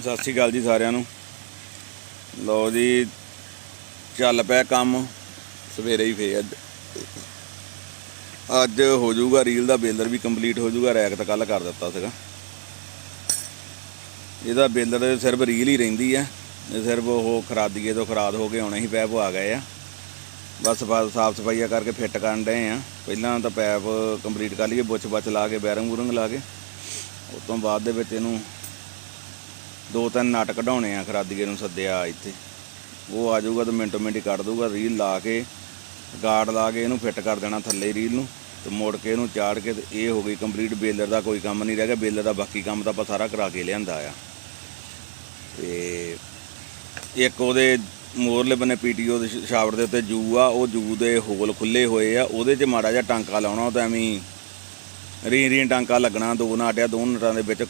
ਸਤਿ ਸ਼੍ਰੀ ਅਕਾਲ ਜੀ ਸਾਰਿਆਂ ਨੂੰ। ਲਓ ਜੀ, ਚੱਲ ਪਿਆ ਕੰਮ। ਸਵੇਰੇ ਹੀ ਫੇਰ ਅੱਜ ਅੱਜ ਹੋ ਜਾਊਗਾ ਰੀਲ ਦਾ, ਬੇਲਰ ਵੀ ਕੰਪਲੀਟ ਹੋ ਜਾਊਗਾ, ਰੈਕ ਤਾਂ ਕੱਲ ਕਰ ਦਿੱਤਾ ਸੀਗਾ। ਇਹਦਾ ਬੇਲਰ ਸਿਰਫ ਰੀਲ ਹੀ ਰਹਿੰਦੀ ਆ, ਇਹ ਸਿਰਫ ਉਹ ਖਰਾਦੀਏ ਤੋਂ ਖਰਾਦ ਹੋ ਕੇ ਆਉਣੇ ਹੀ ਪੈਪ ਆ ਗਏ ਆ। ਬਸ ਬਸ ਸਾਫ਼ ਸਫਾਈਆ ਕਰਕੇ ਫਿੱਟ ਕਰਨ ਡਏ ਆ। ਪਹਿਲਾਂ ਤਾਂ ਪੈਪ ਕੰਪਲੀਟ ਕਰ ਲਈਏ ਬੁੱਚ ਬੱਚ ਲਾ ਕੇ ਬੈਰੰਗ ਬੂਰੰਗ ਲਾ ਕੇ। ਉਸ ਤੋਂ ਬਾਅਦ ਦੇ ਵਿੱਚ ਇਹਨੂੰ ਦੋ ਤਿੰਨ ਨਟ ਕਢਾਉਣੇ ਆ, ਖਰਾਦੀਏ ਨੂੰ ਸੱਦਿਆ ਇੱਥੇ। ਉਹ ਆ ਜਾਊਗਾ ਤਾਂ ਮਿੰਟੋ ਮਿੰਟ ਹੀ ਕੱਢ ਦਊਗਾ, ਰੀਲ ਲਾ ਕੇ, ਗਾਰਡ ਲਾ ਕੇ ਇਹਨੂੰ ਫਿੱਟ ਕਰ ਦੇਣਾ ਥੱਲੇ ਰੀਲ ਨੂੰ, ਤੇ ਮੋੜ ਕੇ ਇਹਨੂੰ ਚਾੜ ਕੇ ਤੇ ਇਹ ਹੋ ਗਈ ਕੰਪਲੀਟ, ਬੇਲਰ ਦਾ ਕੋਈ ਕੰਮ ਨਹੀਂ ਰਹਿ ਗਿਆ, ਬੇਲਰ ਦਾ ਬਾਕੀ ਕੰਮ ਤਾਂ ਆਪਾਂ ਸਾਰਾ ਕਰਾ ਕੇ ਲਿਆਂਦਾ ਆ। ਤੇ ਇੱਕ ਉਹਦੇ ਮੋਰਲੇ ਬੰਨੇ ਪੀਟੀਓ ਦੇ ਸ਼ਾਵਰ ਦੇ ਉੱਤੇ ਜੂ ਆ, ਉਹ ਜੂ ਦੇ ਹੋਲ ਖੁੱਲੇ ਹੋਏ ਆ, ਉਹਦੇ 'ਚ ਮਾੜਾ ਜਿਹਾ ਟਾਂਕਾ ਲਾਉਣਾ, ਉਹ ਤਾਂ ਐਵੇਂ ਰੀ ਰੀ ਟਾਂਕਾ ਲੱਗਣਾ, ਦੋ ਨਾਟਿਆ, ਦੋ ਨਟਾਂ ਦੇ ਵਿੱਚ,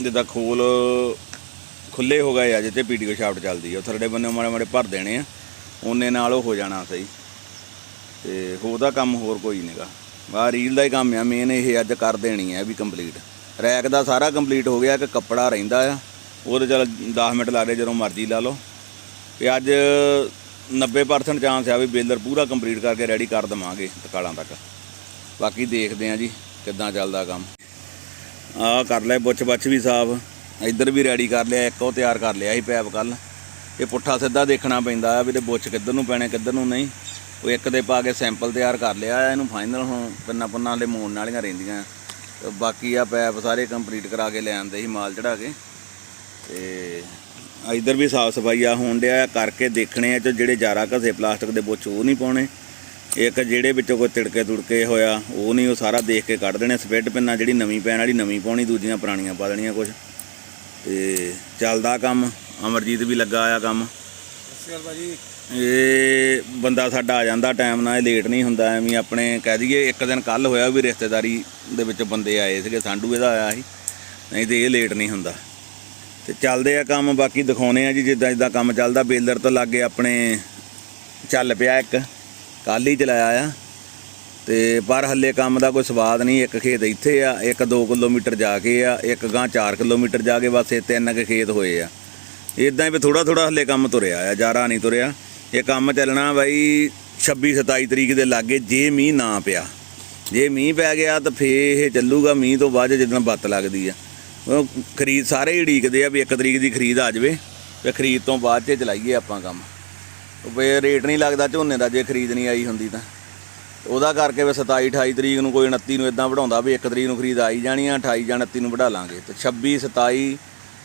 ਜਿੱਦਾਂ ਖੋਲ ਖੁੱਲੇ ਹੋ ਗਏ ਆ, ਜਿੱਥੇ ਪੀਟੀਓ ਸ਼ਾਫਟ ਚੱਲਦੀ ਆ। ਉਹ ਥਰੜੇ ਬੰਨੇ ਮਾੜੇ ਮਾੜੇ ਭਰ ਦੇਣੇ ਆ। ਉਹਨੇ ਨਾਲ ਉਹ ਹੋ ਜਾਣਾ ਸਹੀ। ਤੇ ਉਹਦਾ ਕੰਮ ਹੋਰ ਕੋਈ ਨਹੀਂਗਾ ਆ ਰੀਲ ਦਾ ਹੀ ਕੰਮ ਆ। ਮੇਨ ਇਹ ਅੱਜ ਕਰ ਦੇਣੀ ਹੈ ਵੀ ਕੰਪਲੀਟ ਰੈਕ ਦਾ ਸਾਰਾ ਕੰਪਲੀਟ ਹੋ ਗਿਆ, ਇੱਕ ਕੱਪੜਾ ਰਹਿੰਦਾ ਆ। ਉਹਦੇ ਚਲ 10 ਮਿੰਟ ਲੱਗਦੇ ਜਦੋਂ ਮਰਜ਼ੀ ਲਾ ਲਓ। ਤੇ ਅੱਜ 90% ਚਾਂਸ ਆ ਵੀ ਬੇਲਰ ਪੂਰਾ ਕੰਪਲੀਟ ਕਰਕੇ ਰੈਡੀ ਕਰ ਦਵਾਂਗੇ ਤਕਾਲਾਂ ਤੱਕ। ਬਾਕੀ ਦੇਖਦੇ ਆ ਜੀ ਕਿੱਦਾਂ ਚੱਲਦਾ ਕੰਮ। ਆ ਕਰ ਲੈ ਬੁੱਚ ਬੱਚ ਵੀ ਸਾਫ਼। ਇੱਧਰ ਵੀ ਰੈਡੀ ਕਰ ਲਿਆ, ਇੱਕ ਉਹ ਤਿਆਰ ਕਰ ਲਿਆ ਸੀ ਪੈਪ ਕੱਲ। ਇਹ ਪੁੱਠਾ ਸਿੱਧਾ ਦੇਖਣਾ ਪੈਂਦਾ ਆ ਵੀ ਇਹਦੇ ਬੁੱਚ ਕਿੱਧਰ ਨੂੰ ਪੈਣੇ, ਕਿੱਧਰ ਨੂੰ ਨਹੀਂ। ਉਹ ਇੱਕ ਦੇ ਪਾ ਕੇ ਸੈਂਪਲ ਤਿਆਰ ਕਰ ਲਿਆ ਇਹਨੂੰ ਫਾਈਨਲ ਹੁਣ ਪਿੰਨਾ ਪੁੰਨਾ ਵਾਲੇ ਮੋੜਨ ਵਾਲੀਆਂ ਰਹਿੰਦੀਆਂ। ਬਾਕੀ ਆ ਪੈਪ ਸਾਰੇ ਕੰਪਲੀਟ ਕਰਾ ਕੇ ਲੈ ਆਂਦੇ ਸੀ ਮਾਲ ਚੜਾ ਕੇ। ਤੇ ਇਧਰ ਵੀ ਸਾਫ਼ ਸਫ਼ਾਈ ਆ, ਹੋਣ ਡਿਆ ਕਰਕੇ ਦੇਖਣੇ ਆ ਚ ਜਿਹੜੇ ਜਾਰਾ ਘਸੇ ਪਲਾਸਟਿਕ ਦੇ ਬੁੱਚ ਉਹ ਨਹੀਂ ਪਾਉਣੇ। ਇੱਕ ਜਿਹੜੇ ਵਿੱਚੋਂ ਕੋਈ ਤਿੜਕੇ ਤੁੜਕੇ ਹੋਇਆ, ਉਹ ਨਹੀਂ, ਉਹ ਸਾਰਾ ਦੇਖ ਕੇ ਕੱਢ ਦੇਣੇ ਸਪਿੱਟ ਪਿੰਨਾ ਜਿਹੜੀ ਨਵੀਂ ਪੈਣ ਵਾਲੀ ਨਵੀਂ ਪਾਉਣੀ, ਦੂਜੀਆਂ ਪੁਰਾਣੀਆਂ ਪਾ ਦੇਣੀਆਂ ਕੁਝ ਤੇ ਚੱਲਦਾ ਕੰਮ, ਅਮਰਜੀਤ ਵੀ ਲੱਗਾ ਆ ਕੰਮ। ਸਤਿ ਭਾਜੀ ਇਹ ਬੰਦਾ ਸਾਡਾ ਆ ਜਾਂਦਾ ਟਾਈਮ ਨਾਲ, ਇਹ ਲੇਟ ਨਹੀਂ ਹੁੰਦਾ, ਐਵੇਂ ਆਪਣੇ ਕਹਿ ਦਈਏ, ਇੱਕ ਦਿਨ ਕੱਲ ਹੋਇਆ ਵੀ ਰਿਸ਼ਤੇਦਾਰੀ ਦੇ ਵਿੱਚ ਬੰਦੇ ਆਏ ਸੀਗੇ, ਸਾਂਡੂ ਇਹਦਾ ਆਇਆ ਸੀ। ਨਹੀਂ ਤੇ ਇਹ ਲੇਟ ਨਹੀਂ ਹੁੰਦਾ। ਤੇ ਚੱਲਦੇ ਆ ਕੰਮ, ਬਾਕੀ ਦਿਖਾਉਨੇ ਆ ਜੀ, ਜਿੱਦਾਂ ਜਿੱਦਾਂ ਕੰਮ ਚੱਲਦਾ, ਬੇਲਰ ਤੋਂ ਲੱਗੇ ਆਪਣੇ ਚੱਲ ਪਿਆ ਇੱਕ ਕੱਲ ਹੀ ਚਲਾਇਆ ਆ। ਤੇ ਪਰ ਹੱਲੇ ਕੰਮ ਦਾ ਕੋਈ ਸਵਾਦ ਨਹੀਂ, ਇੱਕ ਖੇਤ ਇੱਥੇ ਆ, ਇੱਕ 2 ਕਿਲੋਮੀਟਰ ਜਾ ਕੇ ਆ, ਇੱਕ ਗਾਂ 4 ਕਿਲੋਮੀਟਰ ਜਾ ਕੇ ਬਸ ਇਹ ਤਿੰਨ ਕੁ ਖੇਤ ਹੋਏ ਆ। ਇਦਾਂ ਹੀ ਵੀ ਥੋੜਾ ਥੋੜਾ ਹੱਲੇ ਕੰਮ ਤੁਰਿਆ ਆ, ਜਾਰਾ ਨਹੀਂ ਤੁਰਿਆ। ਇਹ ਕੰਮ ਚੱਲਣਾ ਬਾਈ 26 27 ਤਰੀਕ ਦੇ ਲਾਗੇ ਜੇ ਮੀਂਹ ਨਾ ਪਿਆ। ਜੇ ਮੀਂਹ ਪੈ ਗਿਆ ਤਾਂ ਫੇ ਇਹ ਚੱਲੂਗਾ ਮੀਂਹ ਤੋਂ ਬਾਅਦ ਜਦੋਂ ਬੱਤ ਲੱਗਦੀ ਆ। ਉਹ ਖਰੀਦ ਸਾਰੇ ਹੀ ਉਡੀਕਦੇ ਆ ਵੀ 1 ਤਰੀਕ ਦੀ ਖਰੀਦ ਆ ਜਾਵੇ, ਤੇ ਖਰੀਦ ਤੋਂ ਬਾਅਦ 'ਚ ਚਲਾਈਏ ਆਪਾਂ ਕੰਮ। ਉਹ ਫੇ ਰੇਟ ਨਹੀਂ ਲੱਗਦਾ ਝੋਨੇ ਦਾ, ਜੇ ਖਰੀਦ ਨਹੀਂ ਆਈ ਹੁੰਦੀ ਤਾਂ। ਉਹਦਾ ਕਰਕੇ ਵੀ 27 28 ਤਰੀਕ ਨੂੰ ਕੋਈ 29 ਨੂੰ ਇਦਾਂ ਵਢਾਉਂਦਾ ਵੀ 1 ਤਰੀਕ ਨੂੰ ਖਰੀਦ ਆਈ ਜਾਣੀ ਆ 28 ਜਾਂ 29 ਨੂੰ ਵਢਾ ਲਾਂਗੇ। ਤੇ 26 27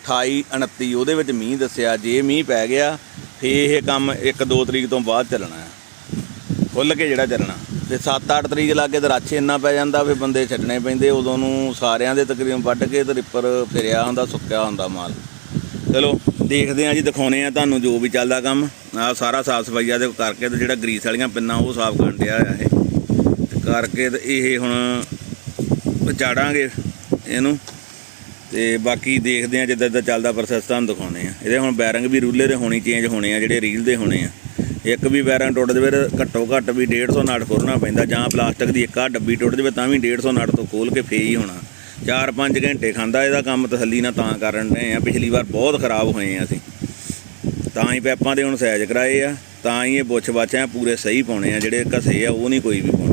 28 29 ਉਹਦੇ ਵਿੱਚ ਮੀਂਹ ਦੱਸਿਆ। ਜੇ ਮੀਂਹ ਪੈ ਗਿਆ ਫੇ ਇਹ ਕੰਮ 1 2 ਤਰੀਕ ਤੋਂ ਬਾਅਦ ਚੱਲਣਾ ਆ। ਖੁੱਲ ਕੇ ਜਿਹੜਾ ਚੱਲਣਾ। ਤੇ 7-8 ਤਰੀਕ ਲਾਗੇ ਤੇ ਰੱਛ ਇੰਨਾ ਪੈ ਜਾਂਦਾ ਵੀ ਬੰਦੇ ਛੱਡਣੇ ਪੈਂਦੇ, ਉਦੋਂ ਨੂੰ ਸਾਰਿਆਂ ਦੇ ਤਕਰੀਬਨ ਵੱਢ ਕੇ ਤੇ ਰਿਪਰ ਫਿਰਿਆ ਹੁੰਦਾ, ਸੁੱਕਿਆ ਹੁੰਦਾ ਮਾਲ। ਚਲੋ, ਦੇਖਦੇ ਆ ਜੀ ਦਿਖਾਉਨੇ ਆ ਤੁਹਾਨੂੰ ਜੋ ਵੀ ਚੱਲਦਾ ਕੰਮ। ਆ ਸਾਰਾ ਸਾਫ਼ ਸਫਾਈਆ ਦੇ ਕਰਕੇ ਤੇ ਜਿਹੜਾ ਗਰੀਸ ਵਾਲੀਆਂ ਪਿੰਨਾਂ, ਉਹ ਸਾਫ਼ ਕਰਨ ਡਿਆ ਆ ਇਹ। ਕਰਕੇ ਤੇ ਇਹ ਹੁਣ ਚਾੜਾਂਗੇ ਇਹਨੂੰ। ਤੇ ਬਾਕੀ ਦੇਖਦੇ ਆ ਜਿੱਦਾਂ ਜਿੱਦਾਂ ਚੱਲਦਾ ਪ੍ਰੋਸੈਸ ਤੁਹਾਨੂੰ ਦਿਖਾਉਨੇ ਆ ਇਹਦੇ ਹੁਣ ਬੈਰਿੰਗ ਵੀ ਰੂਲੇ ਦੇ ਹੋਣੀ ਚੇਂਜ ਹੋਣੇ ਆ, ਜਿਹੜੇ ਰੀਲ ਦੇ ਹੋਣੇ ਆ। ਇੱਕ ਵੀ ਬੈਰਿੰਗ ਟੁੱਟ ਜਾਵੇ ਤਾਂ ਘੱਟੋ ਘੱਟ ਵੀ 150 ਨਟ ਖੋਲਣਾ ਪੈਂਦਾ ਜਾਂ ਪਲਾਸਟਿਕ ਦੀ ਇੱਕ ਆ ਡੱਬੀ ਟੁੱਟ ਜਾਵੇ ਤਾਂ ਵੀ 150 ਨਟ ਤੋਂ ਖੋਲ ਕੇ ਫੇਰ ਹੀ ਹੋਣਾ। 4-5 ਘੰਟੇ ਖਾਂਦਾ ਇਹਦਾ ਕੰਮ ਤਸੱਲੀ ਨਾਲ ਤਾਂ ਕਰਨ ਰਹੇ ਆ। ਪਿਛਲੀ ਵਾਰ ਬਹੁਤ ਖਰਾਬ ਹੋਏ ਆ ਅਸੀਂ। ਤਾਂ ਹੀ ਪੈਪਾਂ ਦੇ ਹੁਣ ਸਾਈਜ਼ ਕਰਾਏ ਆ, ਤਾਂ ਹੀ ਇਹ ਬੁੱਛ ਬਾਛਾਂ ਪੂਰੇ ਸਹੀ ਪਾਉਣੇ ਆ, ਜਿਹੜੇ ਘਸੇ ਆ, ਉਹ ਨਹੀਂ ਕੋਈ ਵੀ ਪਾਉਣਾ।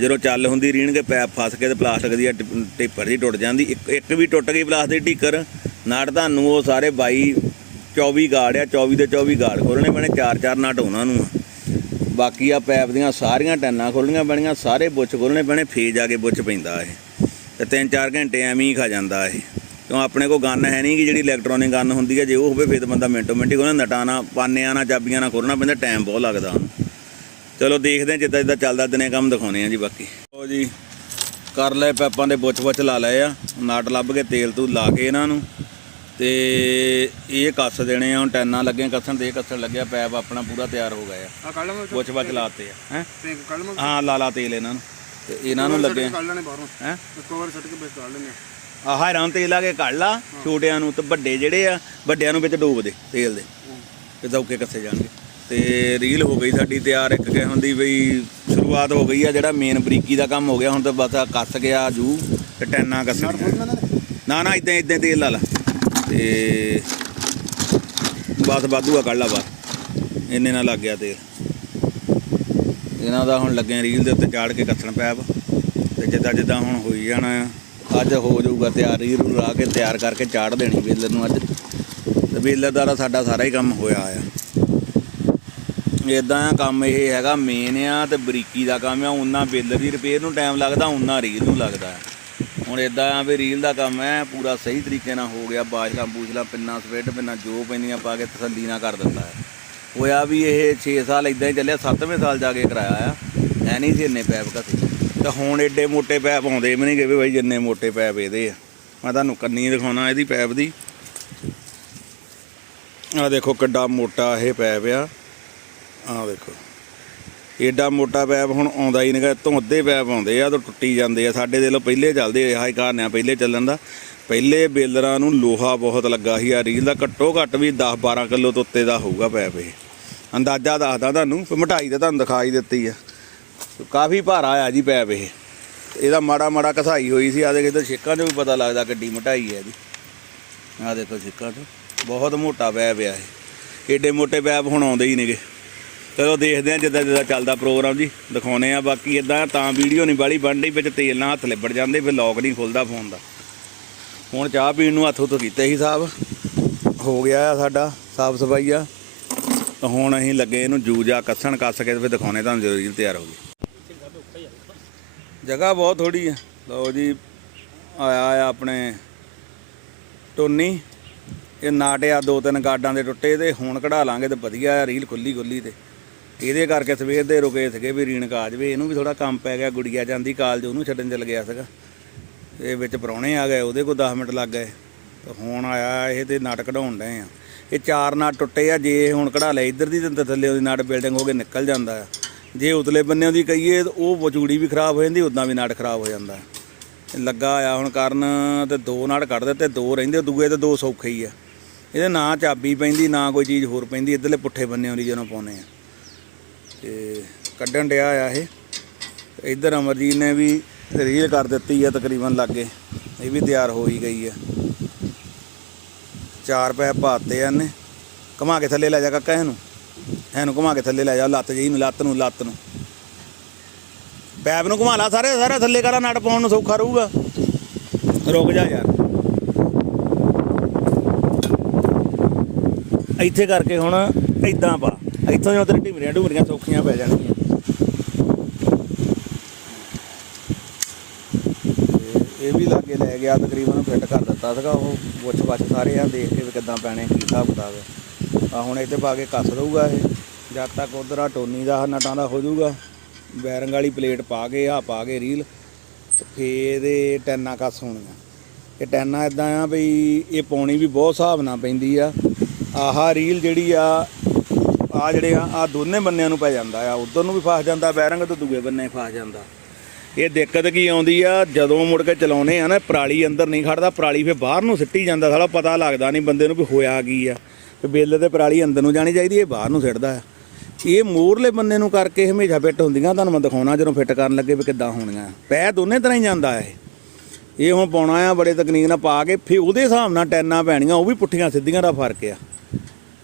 ਜਦੋਂ ਚੱਲ ਹੁੰਦੀ ਰੀਣਗੇ, ਪੈਪ ਫਸ ਕੇ ਤੇ ਪਲਾਸਟਿਕ ਦੀ ਆਹ ਟਿਪ- ਟਿੱਪਰ ਦੀ ਟੁੱਟ ਜਾਂਦੀ। ਇੱਕ ਇੱਕ ਵੀ ਟੁੱਟ ਗਈ ਪਲਾਸਟਿਕ ਦੀ ਟਿੱਕਰ ਨਾਟ ਤੁਹਾਨੂੰ ਉਹ ਸਾਰੇ 22 24 ਗਾੜ ਆ 24 ਦੇ 24 ਗਾੜ ਖੋਲਣੇ ਪੈਣੇ, ਚਾਰ ਚਾਰ ਨਟ ਉਹਨਾਂ ਨੂੰ ਆ। ਬਾਕੀ ਆ ਪੈਪ ਦੀਆਂ ਸਾਰੀਆਂ ਟੈਨਾਂ ਖੋਲਣੀਆਂ ਪੈਣੀਆਂ, ਸਾਰੇ ਬੁੱਛ ਖੋਲਣੇ ਪੈਣੇ ਫੇਜ ਜਾ ਕੇ ਬੁੱਛ ਪੈਂਦਾ ਇਹ। ਤੇ 3-4 ਘੰਟੇ ਐਵੇਂ ਹੀ ਖਾ ਜਾਂਦਾ ਇਹ। ਕਿਉਂ ਆਪਣੇ ਕੋਲ ਗਨ ਹੈ ਨਹੀਂ ਕਿ ਜਿਹੜੀ ਇਲੈਕਟ੍ਰੋਨਿਕ ਗਨ ਹੁੰਦੀ ਹੈ ਜੇ ਉਹ ਹੋਵੇ ਫਿਰ ਤਾਂ ਬੰਦਾ ਮਿੰਟੋ ਮਿੰਟ ਹੀ ਖੋਲਣਾ ਨਟਾਂ ਨਾਲ ਪਾਨਿਆਂ ਨਾਲ ਚਾਬੀਆਂ ਨਾਲ ਖੋਲਣਾ ਪੈਂਦਾ ਟਾਈਮ ਬਹੁਤ ਲੱਗਦਾ ਉਹਨੂੰ। ਚਲੋ ਦੇਖਦੇ ਹਾਂ ਜਿੱਦਾਂ ਜਿੱਦਾਂ ਚੱਲਦਾ ਦਿਨੇ ਕੰਮ ਦਿਖਾਉਣੇ ਆ ਜੀ ਬਾਕੀ। ਉਹ ਜੀ ਕਰ ਲਏ ਪੈਪਾਂ ਦੇ ਬੁੱਚ ਬੁੱਚ ਲਾ ਲਏ ਆ। ਨਟ ਲੱਭ ਕੇ ਤੇਲ ਤੂੰ ਲਾ ਕੇ ਇਹਨਾਂ ਨੂੰ। ਤੇ ਇਹ ਕੱਸ ਦੇਣੇ ਆ ਹੁਣ ਟੈਨਾਂ ਲੱਗੇ ਕੱਸਣ ਦੇ ਕੱਸਣ ਲੱਗਿਆ ਪੈਪ ਆਪਣਾ ਪੂਰਾ ਤਿਆਰ ਹੋ ਗਿਆ ਆ। ਆ ਕੱਢ ਲਵਾਂ ਬੁੱਚ ਬੁੱਚ ਲਾਤੇ ਆ ਹੈ? ਲਾ ਲਾ ਤੇਲ ਇਹਨਾਂ ਨੂੰ। ਤੇ ਇਹਨਾਂ ਨੂੰ ਲੱਗੇ ਹੈ? ਇੱਕ ਵਾਰ ਸੱਟ ਕੇ ਕੱਢ ਲੈਣੇ ਤੇਲ ਲਾ ਕੇ ਕੱਢ ਲਾ ਛੋਟਿਆਂ ਨੂੰ ਤੇ ਵੱਡੇ ਜਿਹੜੇ ਆ ਵੱਡਿਆਂ ਨੂੰ ਵਿੱਚ ਡੋਬ ਦੇ ਤੇਲ ਦੇ। ਤੇ ਦੌਕੇ ਕੱਸੇ ਜਾਣਗੇ। ਤੇ ਰੀਲ ਹੋ ਗਈ ਸਾਡੀ ਤਿਆਰ ਇੱਕ ਕਹਿ ਹੁੰਦੀ ਬਈ ਸ਼ੁਰੂਆਤ ਹੋ ਗਈ ਆ ਜਿਹੜਾ ਮੇਨ ਬਰੀਕੀ ਦਾ ਕੰਮ ਹੋ ਗਿਆ ਹੁਣ ਤਾਂ ਬਸ ਆਹ ਕੱਸ ਗਿਆ ਜੂ ਤੇ ਟੈਨਾਂ ਕੱਸਣੀਆਂ ਨਾ ਨਾ ਇਦਾਂ ਇਦਾਂ ਤੇਲ ਲਾ ਲਾ। ਤੇ ਬਸ ਵਾਧੂ ਆ ਕੱਢ ਲਾ ਬਸ। ਇੰਨੇ ਨਾਲ ਲੱਗ ਗਿਆ ਤੇਲ। ਇਹਨਾਂ ਦਾ ਹੁਣ ਲੱਗੇ ਰੀਲ ਦੇ ਉੱਤੇ ਚਾੜ ਕੇ ਕੱਸਣ ਪੈਪ। ਤੇ ਜਿੱਦਾਂ ਜਿੱਦਾਂ ਹੁਣ ਹੋਈ ਜਾਣਾ ਆ ਅੱਜ ਹੋ ਜਾਊਗਾ ਤਿਆਰ ਰੀਲ ਰੂ ਲਾ ਕੇ ਤਿਆਰ ਕਰਕੇ ਚਾੜ ਦੇਣੀ ਬੇਲਰ ਨੂੰ ਅੱਜ। ਤੇ ਬੇਲਰ ਦਾ ਸਾਡਾ ਸਾਰਾ ਹੀ ਕੰਮ ਹੋਇਆ ਆ। ਇਦਾਂ ਆ ਕੰਮ ਇਹ ਹੈਗਾ ਮੇਨ ਆ ਤੇ ਬਰੀਕੀ ਦਾ ਕੰਮ ਆ ਉਹਨਾਂ ਬਿੱਲ ਦੀ ਰਿਪੇਅਰ ਨੂੰ ਟਾਈਮ ਲੱਗਦਾ ਉਹਨਾਂ ਰੀਲ ਨੂੰ ਲੱਗਦਾ। ਹੁਣ ਇਦਾਂ ਆ ਵੀ ਰੀਲ ਦਾ ਕੰਮ ਹੈ, ਪੂਰਾ ਸਹੀ ਤਰੀਕੇ ਨਾਲ ਹੋ ਗਿਆ ਬਾਜਲਾ ਬੂਜਲਾ ਪਿੰਨਾ ਸਵੇਟ ਪਿੰਨਾ ਜੋ ਪੈਂਦੀਆਂ ਪਾ ਕੇ ਤਸੱਲੀ ਨਾਲ ਕਰ ਦਿੰਦਾ ਹੈ। ਹੋਇਆ ਵੀ ਇਹ 6 ਸਾਲ ਇਦਾਂ ਹੀ ਚੱਲਿਆ 7ਵੇਂ ਸਾਲ ਜਾ ਕੇ ਕਰਾਇਆ ਆ, ਐ ਨਹੀਂ ਸੀ ਇੰਨੇ ਪੈਪ ਘਸੇ ਤੇ ਹੁਣ ਏਡੇ ਮੋਟੇ ਪੈਪ ਆਉਂਦੇ ਵੀ ਨਹੀਂ ਗਏ ਵੀ ਬਾਈ ਜਿੰਨੇ ਮੋਟੇ ਪੈਪ ਇਹਦੇ ਆ। ਮੈਂ ਤੁਹਾਨੂੰ ਕੰਨੀ ਦਿਖਾਉਣਾ ਇਹਦੀ ਪੈਪ ਦੀ। ਆ ਦੇਖੋ ਕਿੱਡਾ ਮੋਟਾ ਇਹ ਪੈਪ ਆ। ਆ ਦੇਖੋ। ਏਡਾ ਮੋਟਾ ਪੈਪ ਹੁਣ ਆਉਂਦਾ ਹੀ ਨਹੀਂਗਾ ਤੋਂ ਅੱਧੇ ਪੈਪ ਆਉਂਦੇ ਆ ਤਾਂ ਟੁੱਟੀ ਜਾਂਦੇ ਆ। ਸਾਡੇ ਦੇ ਲੋ ਪਹਿਲੇ ਚੱਲਦੇ ਆ ਹਾਈ ਕਾਰਨ ਆ ਪਹਿਲੇ ਚੱਲਣ ਦਾ। ਪਹਿਲੇ ਬੇਲਰਾਂ ਨੂੰ ਲੋਹਾ ਬਹੁਤ ਲੱਗਾ ਸੀ ਆ ਰੀਲ ਦਾ, ਘੱਟੋ ਘੱਟ ਵੀ 10 12 ਕਿਲੋ ਤੋਂ ਉੱਤੇ ਦਾ ਹੋਊਗਾ ਪੈਪ ਇਹ। ਅੰਦਾਜ਼ਾ ਦੱਸਦਾ ਤੁਹਾਨੂੰ, ਵੀ ਮਠਾਈ ਤਾਂ ਤੁਹਾਨੂੰ ਦਿਖਾਈ ਦਿੱਤੀ ਆ। ਕਾਫੀ ਭਾਰਾ ਆ ਜੀ ਪੈਪ ਇਹ। ਇਹਦਾ ਮਾੜਾ ਮਾੜਾ ਕਸਾਈ ਹੋਈ ਸੀ ਆ ਦੇ ਕਿਤੇ ਛੇਕਾਂ 'ਚੋਂ ਵੀ ਪਤਾ ਲੱਗਦਾ ਕਿੱਡੀ ਮਠਾਈ ਹੈ ਇਹਦੀ। ਆ ਦੇਖੋ, ਛੇਕਾਂ 'ਚ। ਬਹੁਤ ਮੋਟਾ ਪੈਪ ਆ ਇਹ। ਏਡੇ ਮੋਟੇ ਪੈਪ ਹੁਣ ਆਉਂਦੇ ਹੀ ਨੇਗੇ ਚਲੋ ਦੇਖਦੇ ਆ ਜਿੱਦਾਂ ਜਿੱਦਾਂ ਚੱਲਦਾ ਪ੍ਰੋਗਰਾਮ ਜੀ ਦਿਖਾਉਨੇ ਆ ਬਾਕੀ ਇਦਾਂ ਤਾਂ ਵੀਡੀਓ ਨਹੀਂ ਬਾਲੀ ਬਣਦੀ, ਵਿੱਚ ਤੇਲ ਨਾਲ ਹੱਥ ਲਿਬੜ ਜਾਂਦੇ, ਫਿਰ ਲੌਕ ਨਹੀਂ ਖੁੱਲਦਾ ਫੋਨ ਦਾ। ਹੁਣ ਚਾਹ ਪੀਣ ਨੂੰ ਹੱਥ ਉੱਤੇ ਕੀਤਾ ਸੀ ਸਾਹਿਬ, ਹੋ ਗਿਆ ਆ ਸਾਡਾ, ਸਾਫ਼ ਸਫ਼ਾਈ ਆ। ਤਾਂ ਹੁਣ ਅਸੀਂ ਲੱਗੇ ਇਹਨੂੰ ਜੂਜਾ ਕੱਸਣ, ਕੱਸ ਕੇ ਤੇ ਫਿਰ ਦਿਖਾਉਨੇ ਤੁਹਾਨੂੰ ਜਦੋਂ ਰੀਲ ਤਿਆਰ ਹੋ ਗਈ ਜਗ੍ਹਾ ਬਹੁਤ ਥੋੜੀ ਆ। ਲਓ ਜੀ, ਆਇਆ ਆ ਆਪਣੇ ਟੋਨੀ। ਇਹ ਨਾਟਿਆ ਦੋ ਤਿੰਨ ਗਾਡਾਂ ਦੇ ਟੁੱਟੇ ਤੇ ਹੁਣ ਕਢਾ ਲਾਂਗੇ ਤੇ ਵਧੀਆ ਆ, ਰੀਲ ਖੁੱਲੀ ਖੁੱਲੀ ਤੇ। ਇਹਦੇ ਕਰਕੇ ਸਵੇਰ ਦੇ ਰੁਕੇ ਸੀਗੇ ਵੀ ਰੀਣ ਆ ਜਾਵੇ ਇਹਨੂੰ ਵੀ ਥੋੜਾ ਕੰਮ ਪੈ ਗਿਆ, ਗੁੜੀਆ ਜਾਂਦੀ ਕਾਲਜ, ਉਹਨੂੰ ਛੱਡਣ ਚਲ ਗਿਆ ਸੀਗਾ। ਇਹ ਵਿੱਚ ਪ੍ਰਾਹੁਣੇ ਆ ਗਏ, ਉਹਦੇ ਕੋਲ 10 ਮਿੰਟ ਲੱਗ ਗਏ। ਤੇ ਹੁਣ ਆਇਆ ਇਹ ਤੇ ਨਟ ਕਢਾਉਣ ਡਏ ਆ। ਇਹ ਚਾਰ ਨਾਟ ਟੁੱਟੇ ਆ, ਜੇ ਹੁਣ ਕਢਾ ਲਿਆ ਇੱਧਰ ਦੀ ਤੇ ਥੱਲੇ ਉਹਦੀ ਨਾਟ ਬਿਲਡਿੰਗ ਹੋ ਕੇ ਨਿਕਲ ਜਾਂਦਾ ਆ। ਜੇ ਉਤਲੇ ਬੰਨਿਆਂ ਦੀ ਕਹੀਏ, ਤਾਂ ਉਹ ਵਚੂੜੀ ਵੀ ਖਰਾਬ ਹੋ ਜਾਂਦੀ ਉਦਾਂ ਵੀ ਨਾਟ ਖਰਾਬ ਹੋ ਜਾਂਦਾ। ਲੱਗਾ ਆ ਹੁਣ ਕਰਨ ਤੇ ਦੋ ਨਾੜ ਕੱਢ ਦਿੱਤੇ, ਦੋ ਰਹਿੰਦੇ, ਦੂਏ ਤੇ ਦੋ ਸੌਖੇ ਹੀ ਆ। ਇਹਦੇ ਨਾ ਚਾਬੀ ਪੈਂਦੀ, ਨਾ ਕੋਈ ਚੀਜ਼ ਹੋਰ ਪੈਂਦੀ, ਇੱਧਰਲੇ ਪੁੱਠੇ ਬੰਨਿਆਂ ਦੀ ਜਦੋਂ ਪਾਉਨੇ ਆ। ਤੇ ਕੱਢਣ ਡਿਆ ਆ ਇਹ। ਤੇ ਇੱਧਰ ਅਮਰਜੀਤ ਨੇ ਵੀ ਰੀਲ ਕਰ ਦਿੱਤੀ ਆ ਤਕਰੀਬਨ ਲੱਗੇ। ਇਹ ਵੀ ਤਿਆਰ ਹੋ ਹੀ ਗਈ ਆ। ਚਾਰ ਪੈਪ ਪਾਤੇ ਆ ਇਹਨੇ। ਘੁਮਾ ਕੇ ਥੱਲੇ ਲੈ ਜਾ ਕਾਕਾ ਇਹਨੂੰ। ਇਹਨੂੰ ਘੁਮਾ ਕੇ ਥੱਲੇ ਲੈ ਜਾ, ਲੱਤ ਜਿਹੀ ਨੂੰ, ਲੱਤ ਨੂੰ ਲੱਤ ਨੂੰ। ਪੈਪ ਨੂੰ ਘੁਮਾ ਲਾ ਸਾਰੇ ਸਾਰੇ ਥੱਲੇ ਕਰਾ, ਨਟ ਪਾਉਣ ਨੂੰ ਸੌਖਾ ਰਹੂਗਾ। ਰੁਕ ਜਾ ਯਾਰ। ਇੱਥੇ ਕਰਕੇ ਹੁਣ ਇਦਾਂ ਪਾ। ਇੱਥੋਂ ਜਦੋਂ ਤੇਰੀ ਢਿਮਰੀਆਂ ਢੁਮਰੀਆਂ ਸੌਖੀਆਂ ਪੈ ਜਾਣਗੀਆਂ। ਇਹ ਵੀ ਲਾਗੇ ਲੈ ਗਿਆ, ਤਕਰੀਬਨ ਫਿੱਟ ਕਰ ਦਿੱਤਾ ਸੀਗਾ, ਉਹ ਪੁੱਛ ਪੱਛ ਸਾਰੇ ਆ, ਦੇਖ ਕੇ ਵੀ ਕਿੱਦਾਂ ਪੈਣੇ, ਕੀ ਹਿਸਾਬ ਕਿਤਾਬ ਹੈ। ਆ ਹੁਣ ਇੱਥੇ ਪਾ ਕੇ ਕੱਸ ਦਊਗਾ ਇਹ, ਜਦ ਤੱਕ ਉਧਰ ਆ ਟੋਨੀ ਦਾ ਨਟਾਂ ਦਾ ਹੋ ਜਾਊਗਾ, ਬੈਰਿੰਗ ਵਾਲੀ ਪਲੇਟ ਪਾ ਕੇ ਆ ਪਾ ਕੇ ਰੀਲ, ਤੇ ਫੇਰ ਇਹਦੇ ਟੈਨਾਂ ਕੱਸ ਹੋਣੀਆਂ। ਇਹ ਟੈਨਾ ਇਦਾਂ ਆ ਵੀ ਇਹ ਪਾਉਣੀ ਵੀ ਬਹੁਤ ਹਿਸਾਬ ਨਾਲ ਪੈਂਦੀ ਆ। ਆਹਾ ਰੀਲ ਜਿਹੜੀ ਆ ਆ ਜਿਹੜੇ ਆ ਆ ਦੋਨੇ ਬੰਨਿਆਂ ਨੂੰ ਪੈ ਜਾਂਦਾ ਆ। ਉਧਰ ਨੂੰ ਵੀ ਫਸ ਜਾਂਦਾ, ਬੈਰਿੰਗ ਤੇ ਦੂਏ ਬੰਨੇ ਫਸ ਜਾਂਦਾ। ਇਹ ਦਿੱਕਤ ਕੀ ਆਉਂਦੀ ਆ, ਜਦੋਂ ਮੁੜ ਕੇ ਚਲਾਉਨੇ ਆ ਨਾ, ਪਰਾਲੀ ਅੰਦਰ ਨਹੀਂ ਖੜਦਾ, ਪਰਾਲੀ ਫੇ ਬਾਹਰ ਨੂੰ ਸਿੱਟੀ ਜਾਂਦਾ, ਸਾਲਾ ਪਤਾ ਲੱਗਦਾ ਨਹੀਂ ਬੰਦੇ ਨੂੰ ਵੀ ਹੋਇਆ ਕੀ ਆ। ਤੇ ਬੇਲੇ ਤੇ ਪਰਾਲੀ ਅੰਦਰ ਨੂੰ ਜਾਣੀ ਚਾਹੀਦੀ, ਇਹ ਬਾਹਰ ਨੂੰ ਸਿੱਟਦਾ ਆ। ਇਹ ਮੋਰਲੇ ਬੰਨੇ ਨੂੰ ਕਰਕੇ ਹਮੇਸ਼ਾ ਫਿੱਟ ਹੁੰਦੀਆਂ, ਤੁਹਾਨੂੰ ਮੈਂ ਦਿਖਾਉਣਾ ਜਦੋਂ ਫਿੱਟ ਕਰਨ ਲੱਗੇ ਵੀ ਕਿੱਦਾਂ ਹੋਣੀਆਂ। ਪੈ ਦੋਨੇ ਤਰ੍ਹਾਂ ਹੀ ਜਾਂਦਾ ਇਹ। ਇਹ ਹੁਣ ਪਾਉਣਾ ਆ, ਬੜੇ ਤਕਨੀਕ ਨਾਲ ਪਾ ਕੇ, ਫਿਰ ਉਹਦੇ ਹਿਸਾਬ ਨਾਲ ਟੈਨਾਂ ਪੈਣੀਆਂ, ਉਹ ਵੀ ਪੁੱਠੀਆਂ ਸਿੱਧੀਆਂ ਦਾ ਫ਼ਰਕ ਆ।